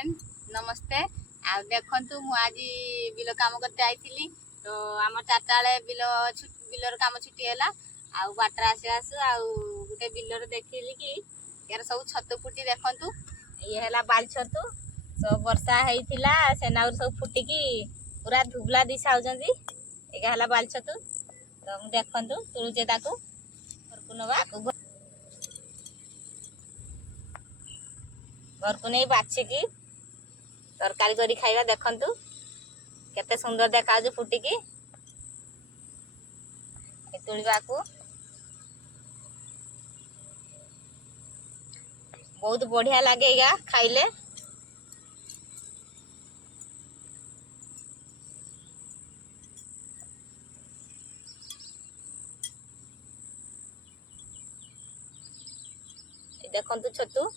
Friend नमस्ते। आ देखंतु मु आज बिल काम करते आइथिली तो आम चारटा बेले बिलर काम छुट्टी है आ बाटर आसु आसु आ गोटे बिलर देखिली कि यार सब छतु फुटी देखंतु ये है बाल छतु सब वर्षा होता सेना सब फुटिकी पूरा धुबला दिशा है बाल छतु तो मुझे देखंतु तुलुचे ताकू घर को नहीं बाछिकी तरकारी करी खाइबा देखंतु केते सुंदर देखा फुटिकी तुलिबा को बहुत बढ़िया लगेगा खाइले। देखंतु छतु